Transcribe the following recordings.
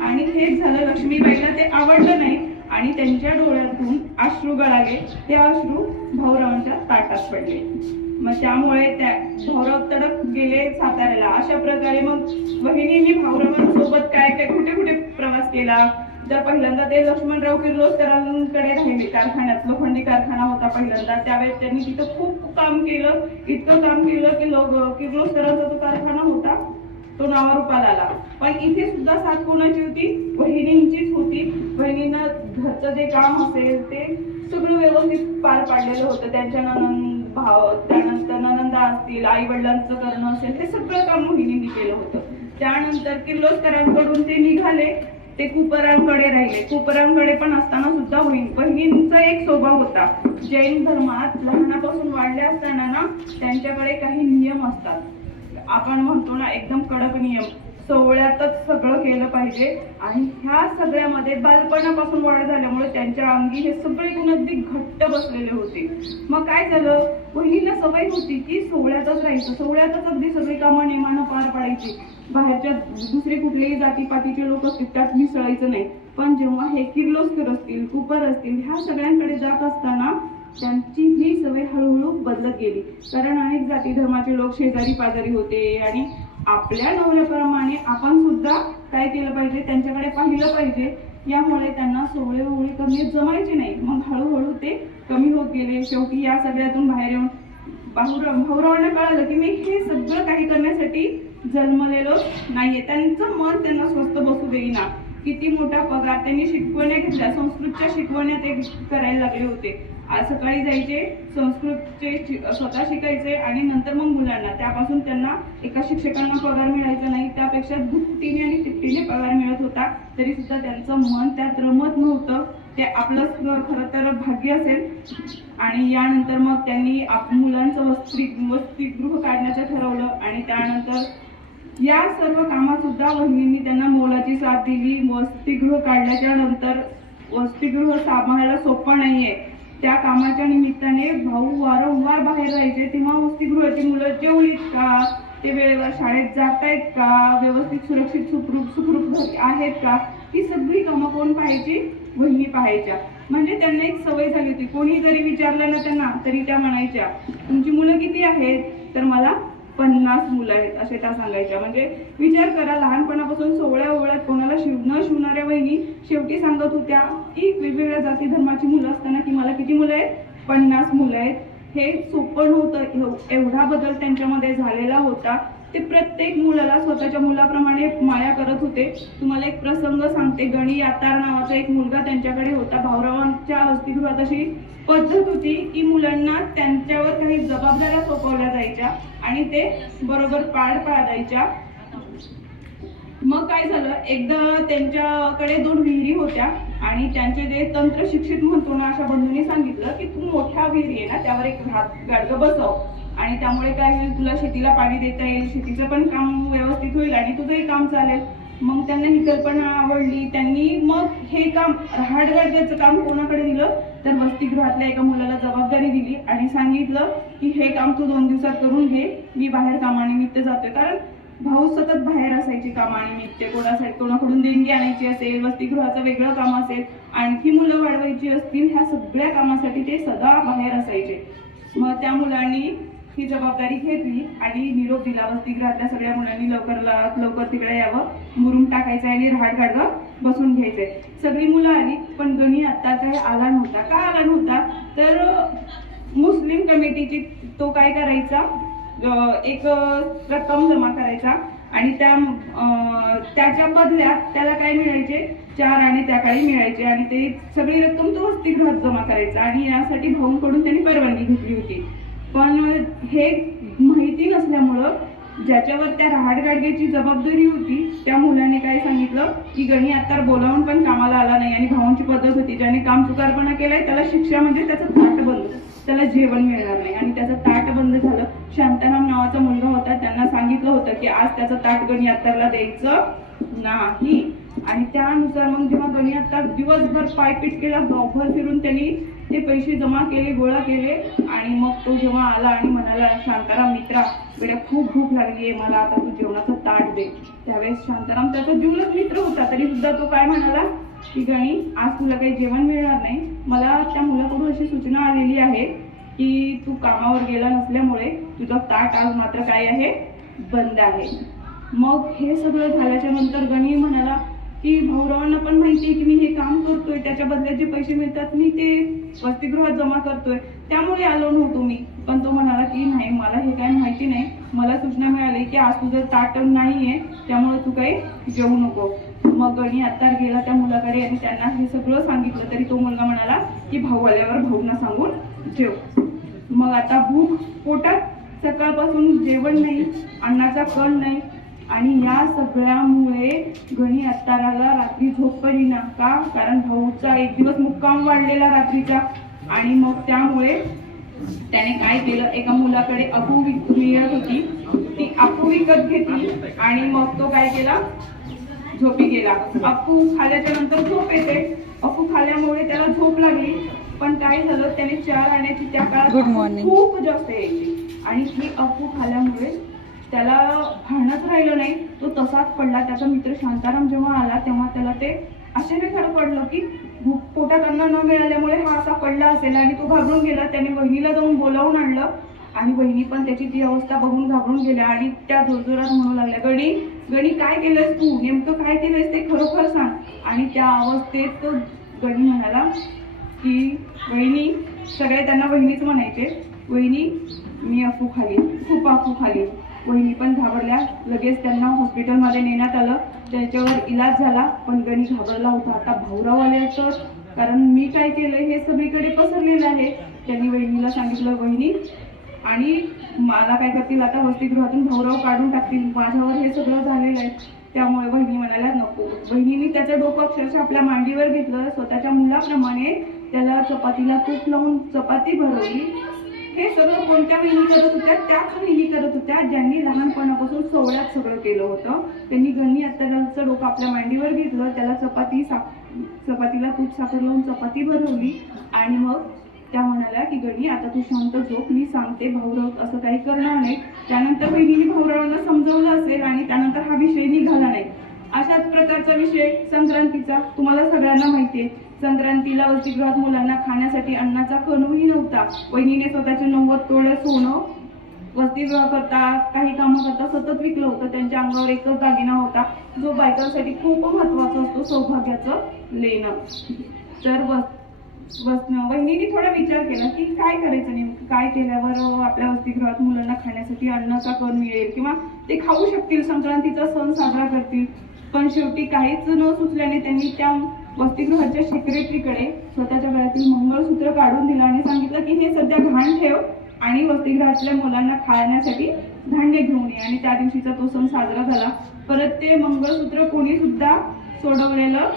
आणि हेच झालं, लक्ष्मीबाईला ते आवडलं नाही आणि त्यांच्या डोळ्यातून अश्रू गळाले. ते अश्रू भाऊरावांच्या ताटात पडले. मग त्यामुळे त्या भाऊराव तडक गेले साताऱ्याला. अशा प्रकारे मग वहिनींनी भाऊरावांसोबत काय काय कुठे कुठे प्रवास केला. तर पहिल्यांदा ते लक्ष्मणराव किर्लोस्करांकडे राहिले कारखान्यात. लोखंडी कारखाना होता पहिल्यांदा. त्यावेळेस त्यांनी तिथं खूप काम केलं. इतकं काम केलं की किर्लोस्करांचा जो कारखाना होता तो नावारूपाला आला. पण इथे सुद्धा साथ कोणाची होती? वहिनींचीच होती. वहिनींना घरचं जे काम असेल ते सगळं व्यवस्थित पार पाडलेलं होतं. त्यांच्या ननंद भाव, त्यानंतर ननंदा असतील, आई वडिलांचं करणं असेल, हे सगळं काम वहिनींनी केलं होतं. त्यानंतर किर्लोस्करांकडून ते निघाले, ते कुपरांकडे राहिले. कुपरांकडे पण असताना सुद्धा वहिनींचा एक स्वभाव होता. जैन धर्मात लहानापासून वाढले असताना ना त्यांच्याकडे काही नियम असतात. आपण म्हणतो ना एकदम कडक नियम, सोहळ्यातच सगळं केलं पाहिजे. आणि ह्या सगळ्यामध्ये बालपणापासून वाढ झाल्यामुळे त्यांच्या अंगी हे सगळे गुण अगदी घट्ट बसलेले होते. मग काय झालं, वहिनींना सवय होती की सोहळ्यातच राहायचं, सोहळ्यातच अगदी सगळी कामं नेमानं पार पाडायची. बाहेरच्या दुसरे कुठलेही जातीपातीचे लोक असतील त्यात मिसळायचं नाही. पण जेव्हा हे किर्लोस्कर असतील, कुपर असतील, ह्या सगळ्यांकडे जात असताना त्यांची ही सवय हळूहळू बदलत गेली. कारण अनेक जाती धर्माचे लोक शेजारी पाजारी होते आणि आपल्या नवऱ्याप्रमाणे आपण सुद्धा काय केलं पाहिजे, त्यांच्याकडे पाहिलं पाहिजे. यामुळे त्यांना सोहळे ओवळे कमी जमायचे नाही. मग हळूहळू ते कमी होत गेले. शेवटी या सगळ्यातून बाहेर येऊन भाऊरावांना कळालं की मी हे सगळं काही करण्यासाठी जन्मलेलो नाहीये. त्यांचं मन त्यांना स्वस्त बसू देईना. किती मोठा पगार त्यांनी शिकवण्या घेतल्या, संस्कृतच्या शिकवण्या ते करायला लागले होते. आज सकाळी जायचे, संस्कृतचे स्वतः शिकायचे आणि नंतर मग मुलांना. त्यापासून त्यांना एका शिक्षकांना पगार मिळायचा नाही, त्यापेक्षा दुपटीने आणि तिपटीने पगार मिळत होता. तरी सुद्धा त्यांचं मन त्यात रमत नव्हतं. ते आपलं खरं तर भाग्य असेल. आणि यानंतर मग त्यांनी मुलांचं वसतिगृह काढण्याचं ठरवलं. आणि त्यानंतर या सर्व कामात सुद्धा वहिनींनी त्यांना मोलाची साथ दिली. वसतिगृह काढल्याच्या नंतर वसतिगृह सांभाळायला सोपं नाहीये. त्या कामाच्या निमित्ताने भाऊ वारंवार बाहेर राहायचे. तेव्हा वसतिगृहाची मुलं जेवलीत का, ते वेळेवर शाळेत जात आहेत का, व्यवस्थित सुरक्षित सुखरूप आहेत का, ही सगळी कामं कोण पाहायची? वहिनी पाहायच्या. म्हणजे त्यांना एक सवय झाली होती. कोणी जरी विचारलं ना त्यांना तरी त्या म्हणायच्या, तुमची मुलं किती आहेत? तर मला 50 मुलं आहेत असे त्या सांगायच्या. म्हणजे विचार करा, लहानपणापासून सोहळ्या ओवळ्यात कोणाला न शिवणाऱ्या वहिनी शेवटी सांगत होत्या की वेगवेगळ्या जाती धर्माची मुलं असताना की मला किती मुलं आहेत? 50 मुलं आहेत. हे सोपं नव्हतं. एवढा बदल त्यांच्यामध्ये झालेला होता. ते प्रत्येक मुलाला स्वतःच्या मुलाप्रमाणे माया करत होते. तुम्हाला एक प्रसंग सांगते. गणी यातार नावाचा एक मुलगा त्यांच्याकडे होता. भाऊरावांच्या वसतिगृहात अशी पद्धत होती की मुलांना त्यांच्यावर काही जबाबदाऱ्या सोपवल्या जायच्या आणि ते बरोबर पार पाडायच्या. मग काय झालं, एकदा त्यांच्याकडे 2 विहिरी होत्या आणि त्यांचे जे तंत्र शिक्षित म्हणतो ना अशा बंधूंनी सांगितलं की तू मोठ्या विहिरी आहे ना त्यावर एक गाडगं बसव आणि त्यामुळे काय होईल, तुला शेतीला पाणी देता येईल, शेतीचं पण काम व्यवस्थित होईल आणि तुझंही काम चालेल. मग त्यांना ही कल्पना आवडली. त्यांनी मग हे काम रहाडगाडग्याचं काम कोणाकडे दिलं तर वसतिगृहातल्या एका मुलाला जबाबदारी दिली आणि सांगितलं की हे काम तू 2 दिवसात करून घे, मी बाहेर कामानिमित्त जातोय. कारण भाऊ सतत बाहेर असायचे कामानिमित्त. कोणाकडून देणगी आणायची असेल, वसतिगृहाचं वेगळं काम असेल, आणखी मुलं वाढवायची असतील, ह्या सगळ्या कामासाठी ते सदा बाहेर असायचे. मग त्या मुलांनी ही जबाबदारी घेतली आणि निरोप दिला वसतिगृहातल्या सगळ्या मुलांनी लवकर तिकडे यावं, मुरुम टाकायचं आणि रहाडगाडगं बसून घ्यायचंय. सगळी मुलं आली पण गणी आता काही आला नव्हता. का आला नव्हता तर मुस्लिम कमिटीची तो काय करायचा, एक रक्कम जमा करायचा आणि त्याच्या बदल्यात त्याला काय मिळायचे, 4 आणे त्या काळी मिळायचे आणि ते सगळी रक्कम तो वसतिगृहात जमा करायचा. आणि यासाठी भाऊंकडून त्यांनी परवानगी घेतली होती. पण हे माहिती नसल्यामुळं ज्याच्यावर त्या रहाडगाडग्याची जबाबदारी होती त्या मुलाने काय सांगितलं की गणी आता बोलावून पण कामाला आला नाही. आणि भावांची पद्धत होती, ज्याने काम चुकारपणा केलाय त्याला शिक्षा म्हणजे त्याचं ताट बंद, त्याला जेवण मिळणार नाही. आणि त्याचं ताट बंद झालं. शांताराम नावाचा मुलगा होता, त्यांना सांगितलं होतं की आज त्याचं ताट गणी आत्तारला द्यायचं नाही. आणि त्यानुसार मग जेव्हा गणी आता दिवसभर पायपीट केला, गावभर फिरून त्यांनी ते पैसे जमा केले, गोळा केले. आणि मग तो जेव्हा आला आणि म्हणाला, शांताराम मित्रा, बेटा खूप भूक लागली आहे, मला आता तू जेवणाचं ताट दे. त्यावेळेस शांताराम त्याचा जीवनच मित्र होता, तरी सुद्धा तो काय म्हणाला की गणी, आज तुला काही जेवण मिळणार नाही. मला त्या मुलाकडून अशी सूचना आलेली आहे की तू कामावर गेला नसल्यामुळे तुझं ताट आज मात्र काय आहे, बंद आहे. मग हे सगळं झाल्याच्या नंतर गणी म्हणाला की भाऊरावांना पण माहिती आहे की मी हे काम करतोय, त्याच्या बदल्यात जे पैसे मिळतात मी ते वसतिगृहात जमा करतोय, त्यामुळे आलो नव्हतो मी. पण तो म्हणाला की नाही, मला हे काय माहिती नाही, मला सूचना मिळाली की आज तुझं ताट नाहीये, त्यामुळे तू काही जेवू नको. मग गणी आता गेला त्या मुलाकडे आणि त्यांना हे सगळं सांगितलं. तरी तो मुलगा म्हणाला की भाऊ आल्यावर भाऊंना सांगून जेव. मग आता भूक पोटात, सकाळपासून जेवण नाही, अन्नाचा कण नाही. आणि या सगळ्यामुळे गणी अत्ताराला रात्री झोप पडली ना. का? कारण भाऊचा एक दिवस मुक्काम वाढलेला रात्रीचा. आणि मग त्यामुळे त्याने काय केलं, एका मुलाकडे अफू मिळत होती, ती अफू विकत घेतली आणि मग तो काय केला, झोपी गेला. अफू खाल्ल्याच्या नंतर झोप येते, अफू खाल्ल्यामुळे त्याला झोप लागली. पण काय झालं, त्याने 4 आण्याची त्या काळात खूप जास्त यायची आणि ही अफू खाल्ल्यामुळे त्याला भानच राहिलं नाही, तो तसाच पडला. त्याचा मित्र शांताराम जेव्हा आला तेव्हा त्याला ते आश्चर्य खरं पडलं की पोटात अन्न न मिळाल्यामुळे हा असा पडला असेल. आणि तो घाबरून गेला. त्याने वहिनीला जाऊन बोलावून आणलं आणि वहिनी पण त्याची ती अवस्था बघून घाबरून गेल्या आणि त्या जोरजोरात म्हणू लागल्या, गणी गणी काय केलंयस तू, नेमकं काय केलंयस ते खरोखर सांग. आणि त्या अवस्थेत तो गणी म्हणाला की वहिनी, सगळे त्यांना वहिनीच म्हणायचे, वहिनी मी अफू खाली, खूप अफू खाली. वहिनी पण घाबरल्या. लगेच त्यांना हॉस्पिटलमध्ये नेण्यात आलं, त्याच्यावर इलाज झाला. पण गणी घाबरला होता. आता भाऊराव आले तर, कारण मी काय केलंय हे सगळीकडे पसरलेलं आहे. त्यांनी वहिनीला सांगितलं, वहिनी आणि मला काय करतील आता, वसतिगृहातून भाऊराव काढून टाकतील, माझ्यावर हे सगळं झालेलं आहे. त्यामुळे वहिनी म्हणाल्या नको. वहिनीने त्याचं डोकं अक्षरशः आपल्या मांडीवर घेतलं, स्वतःच्या मुलाप्रमाणे त्याला चपातीला तूप लावून चपाती भरवली. हे सगळं कोणत्या वहिनी करत होत्या, त्याच वहिनी करत होत्या ज्यांनी लहानपणापासून सोहळ्यात सगळं केलं होतं. त्यांनी गणी अत्ताराचं डोकं आपल्या मांडीवर घेतलं, त्याला चपातीला तूप साखर लावून चपाती भरवली. आणि मग त्या म्हणाल्या की गणी आता तू शांत झोप, मी सांगते, भाऊराव असं काही करणार नाही. त्यानंतर वहिनीने भाऊरावांना समजवलं असेल आणि त्यानंतर हा विषय निघाला नाही. अशाच प्रकारचा विषय संक्रांतीचा तुम्हाला सगळ्यांना माहितीये. संक्रांतीला वसतिगृहात मुलांना खाण्यासाठी अन्नाचा कणही नव्हता. वहिनीने स्वतःचे 90 तोळे सोनं वसतिगृह करता, काही कामं करता सतत विकलं होतं. त्यांच्या अंगावर एकच दागिना होता जो बायकांसाठी खूप महत्वाचा असतो, सौभाग्याचं लेणं. तर वहिनीने थोडा विचार केला की काय करायचं, नेमकं काय केल्यावर आपल्या वसतिगृहात मुलांना खाण्यासाठी अन्नाचा कण मिळेल किंवा ते खाऊ शकतील, संक्रांतीचा सण साजरा करतील. पण शेवटी काहीच न सुचल्याने त्यांनी त्या वसतिगृहाच्या सेक्रेटरीकडे स्वतःच्या गळ्यातील मंगळसूत्र काढून दिलं आणि सांगितलं की हे सध्या घाण ठेव आणि वसतिगृहातल्या मुलांना खाण्यासाठी धान्य घेऊन ये. आणि त्या दिवशीचा तो सण साजरा झाला. परत ते मंगळसूत्र कोणी सुद्धा सोडवलेलं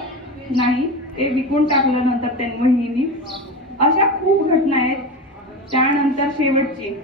नाही, ते विकून टाकलं नंतर त्यांनी वहिनींनी. अशा खूप घटना आहेत. त्यानंतर शेवटची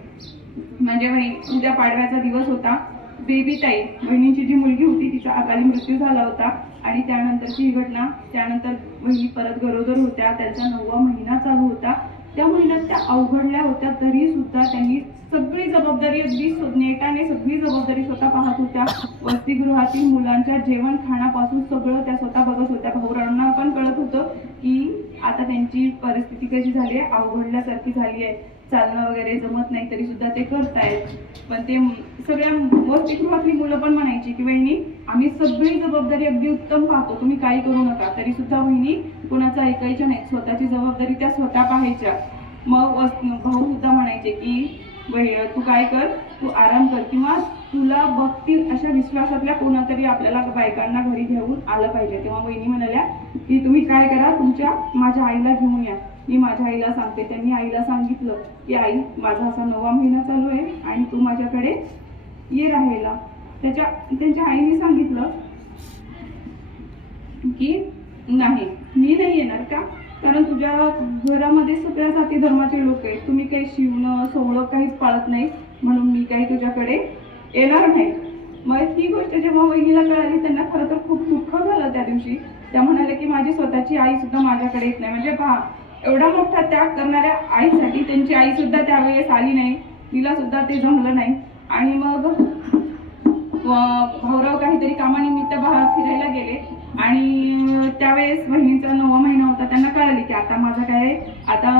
म्हणजे उद्या पाडव्याचा दिवस होता. बेबीताई वहिनींची जी मुलगी होती तिचा अकाली मृत्यू झाला होता. आणि त्यानंतरची ही घटना, त्यानंतर वहिनी परत गरोदर होत्या, त्यांचा 9वा महिना चालू होता. त्या महिन्यात त्या अवघडल्या होत्या, तरी सुद्धा त्यांनी सगळी जबाबदारी, अगदी नेटाने सगळी जबाबदारी स्वतः पाहत होत्या. वसतिगृहातील मुलांच्या जेवण खाण्यापासून सगळं त्या स्वतः बघत होत्या. भाऊरावांना पण कळत होतं की आता त्यांची परिस्थिती कशी झाली आहे, अवघडल्यासारखी झाली आहे, चालणं वगैरे जमत नाही, तरी सुद्धा ते करतायत. पण ते सगळ्या वसतिगृहातली मुलं पण म्हणायची की वहिनी आम्ही सगळी जबाबदारी अगदी उत्तम पाहतो, तुम्ही काही करू नका. तरी सुद्धा वहिनी कोणाचं ऐकायच्या नाही, स्वतःची जबाबदारी त्या स्वतः पाहायच्या. मग भाऊ सुद्धा म्हणायचे की तू काय कर, तू आराम कर, किंवा तुला बघतील अशा विश्वासातल्या कोणातरी आपल्याला बायकांना घरी घेऊन आलं पाहिजे. तेव्हा वहिनी म्हणाल्या की तुम्ही काय करा, माझ्या आईला घेऊन या, मी माझ्या आईला सांगते. त्यांनी आईला सांगितलं की आई माझा असा 9वा महिना चालू आहे आणि तू माझ्याकडे ये राहायला. त्यांच्या आईने सांगितलं की नाही, मी नाही येणार. का? कारण तुझ्या घरामध्ये सगळ्या जाती धर्माचे लोक आहेत, तुम्ही काही शिवणं सोहळं काहीच पाळत नाही, म्हणून मी काही तुझ्याकडे येणार नाही. मग ही गोष्ट जेव्हा वहिनीला कळाली त्यांना खरं तर खूप दुःख झालं त्या दिवशी. त्या म्हणाल्या की माझी स्वतःची आई सुद्धा माझ्याकडे येत नाही. म्हणजे पहा, एवढा मोठा त्याग करणाऱ्या आईसाठी त्यांची आई सुद्धा त्यावेळेस आली नाही, तिला सुद्धा ते जमलं नाही. आणि मग भाऊराव काहीतरी कामानिमित्त बाहेर फिरायला गेले आणि त्यावेळेस बहिणीचा 9वा महिना होता. त्यांना कळाले की आता माझा काय, आता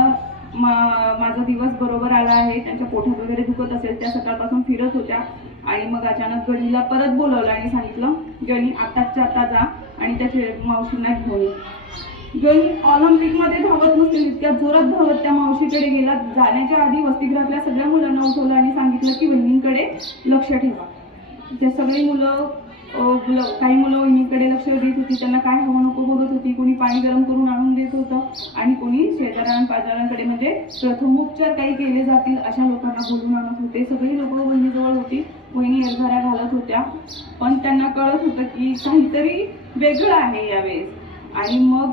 माझा दिवस बरोबर आला आहे. त्यांच्या पोटात वगैरे दुखत असेल, त्या सकाळपासून फिरत होत्या. आणि मग अचानक गणीला परत बोलवलं आणि सांगितलं, गणी आताच्या आता जा आणि त्याच्या मावशींना घेऊन ये. गणी ऑलिम्पिकमध्ये धावत नसेल इतक्या जोरात धावत त्या मावशीकडे गेला. जाण्याच्या आधी वसतिगृहातल्या सगळ्या मुलांना उठवलं आणि सांगितलं की बहिणींकडे लक्ष ठेवा. त्या सगळी मुलं, काही मुलं वहिनीकडे लक्ष देत होती, त्यांना काय हवं नको बघत होती. कोणी पाणी गरम करून आणून देत होतं आणि कोणी शेजाऱ्यांपाजाऱ्यांकडे म्हणजे प्रथमोपचार काही केले जातील अशा लोकांना बोलून आणत होते. सगळी लोक वहिनीजवळ होती, वहिनी एरझाऱ्या घालत होत्या. पण त्यांना कळत होतं की काहीतरी वेगळं आहे यावेळेस. आणि मग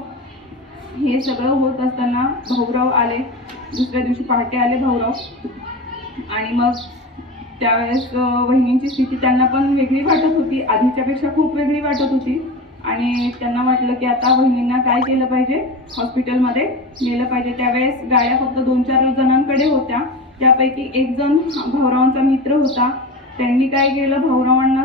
हे सगळं होत असताना भाऊराव आले. दुसऱ्या दिवशी पहाटे आले भाऊराव. आणि मग त्यावेळेस वहिनींची स्थिती त्यांना पण वेगळी वाटत होती, आधीच्यापेक्षा खूप वेगळी वाटत होती. आणि त्यांना वाटलं की आता वहिनींना काय केलं पाहिजे, हॉस्पिटलमध्ये नेलं पाहिजे. त्यावेळेस गाड्या फक्त 2-4 जणांकडे होत्या. त्यापैकी एक जण भाऊरावांचा मित्र होता. त्यांनी काय केलं, भाऊरावांना